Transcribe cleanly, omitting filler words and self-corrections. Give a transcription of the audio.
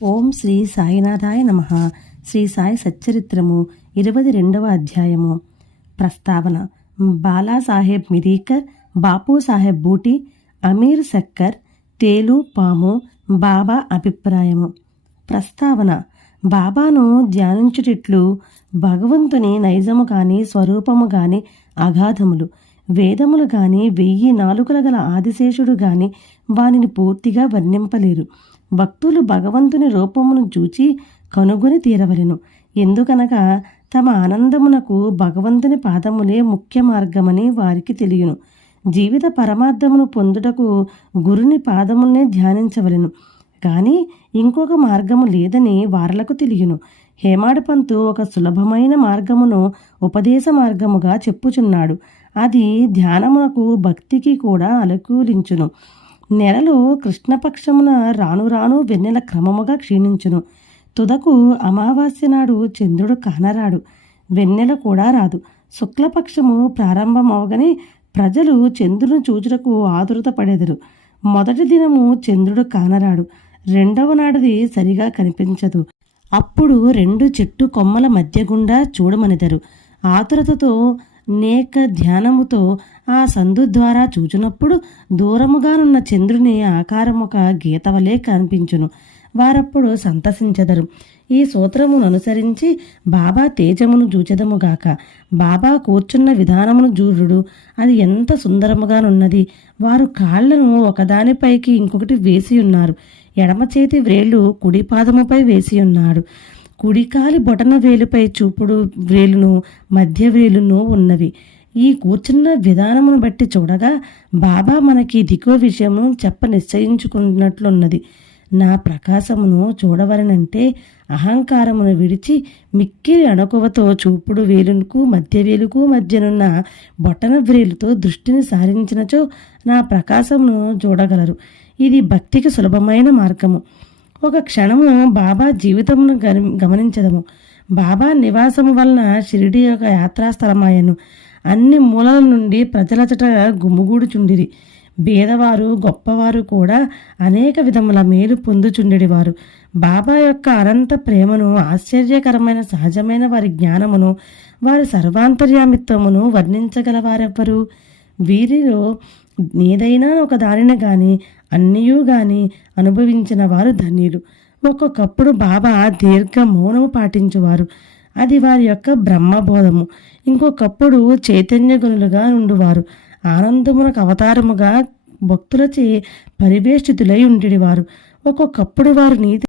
ఓం శ్రీ సాయినాథాయ నమః. శ్రీ సాయి సచ్చరిత్రము 22వ అధ్యాయము. ప్రస్తావన. బాలాసాహెబ్ మిరీకర్, బాపు సాహెబ్ బూటి, అమీర్ సక్కర్, తేలు పాము, బాబా అభిప్రాయము. ప్రస్తావన. బాబాను ధ్యానించుటిట్లు భగవంతుని నైజము గాని స్వరూపము గాని అగాధములు, వేదములు గాని 1000 నాలుకల గల ఆదిశేషుడు గాని వానిని పూర్తిగా వర్ణింపలేరు. భక్తులు భగవంతుని రూపమును చూచి కనుగొని తీరవలెను. ఎందుకనగా తమ ఆనందమునకు భగవంతుని పాదములే ముఖ్య మార్గమని వారికి తెలియను. జీవిత పరమార్థమును పొందుటకు గురుని పాదములనే ధ్యానించవలెను కానీ ఇంకొక మార్గము లేదని వారలకు తెలియను. హేమాడ్ పంతు ఒక సులభమైన మార్గమును ఉపదేశ మార్గముగా చెప్పుచున్నాడు. అది ధ్యానమునకు భక్తికి కూడా అనుకూలించును. నెలలో కృష్ణపక్షమున రాను రాను వెన్నెల క్రమముగా క్షీణించును. తుదకు అమావాస్య నాడు చంద్రుడు కానరాడు, వెన్నెల కూడా రాదు. శుక్లపక్షము ప్రారంభమవగానే ప్రజలు చంద్రుని చూచుటకు ఆదురత పడెదరు. మొదటి దినము చంద్రుడు కానరాడు, రెండవ నాడుది సరిగా కనిపించదు. అప్పుడు 2 చెట్టు కొమ్మల మధ్య గుండా చూడమనిదరు. ఆతురతతో నేక ధ్యానముతో ఆ సందు ద్వారా చూచినప్పుడు దూరముగానున్న చంద్రుని ఆకారమొక గీతవలే కనిపించును. వారప్పుడు సంతసించెదరు. ఈ సూత్రమును అనుసరించి బాబా తేజమును చూచెదముగాక. బాబా కూర్చున్న విధానమును చూడుడు, అది ఎంత సుందరముగానున్నది. వారు కాళ్లను ఒకదానిపైకి ఇంకొకటి వేసి ఉన్నారు. ఎడమ చేతి వ్రేళ్లు కుడి పాదముపై వేసి ఉన్నాడు. కుడికాలి బొటన వేలుపై చూపుడు వ్రేలును మధ్య వ్రేలును ఉన్నవి. ఈ కూర్చున్న విధానమును బట్టి చూడగా బాబా మనకి దిగువ విషయము చెప్ప నిశ్చయించుకున్నట్లున్నది. నా ప్రకాశమును చూడవలనంటే అహంకారమును విడిచి మిక్కిలి అణకువతో చూపుడు వేలుకు మధ్య వేలుకు మధ్యనున్న బొటన వ్రేలుతో దృష్టిని సారించినచో నా ప్రకాశమును చూడగలరు. ఇది భక్తికి సులభమైన మార్గము. ఒక క్షణము బాబా జీవితమును గమనించదము. బాబా నివాసము వలన షిరిడి యొక్క యాత్రాస్థలమాయను. అన్ని మూలల నుండి ప్రజలచట గుమ్ముగూడుచుండిరి. బీదవారు గొప్పవారు కూడా అనేక విధముల మేలు పొందుచుండెడివారు. బాబా యొక్క అనంత ప్రేమను, ఆశ్చర్యకరమైన సహజమైన వారి జ్ఞానమును, వారి సర్వాంతర్యామిత్వమును వర్ణించగలవారెవ్వరు? వీరిలో ఏదైనా ఒక దానిని గాని అన్నియూ గాని అనుభవించిన వారు ధన్యులు. ఒక్కొక్కప్పుడు బాబా దీర్ఘ మౌనము పాటించువారు. అది వారి యొక్క బ్రహ్మబోధము. ఇంకొకప్పుడు చైతన్యగుణులుగా ఉండువారు. ఆనందమునకు అవతారముగా భక్తులచే పరివేష్టితులై ఉండివారు. ఒక్కొక్కప్పుడు వారు నీతి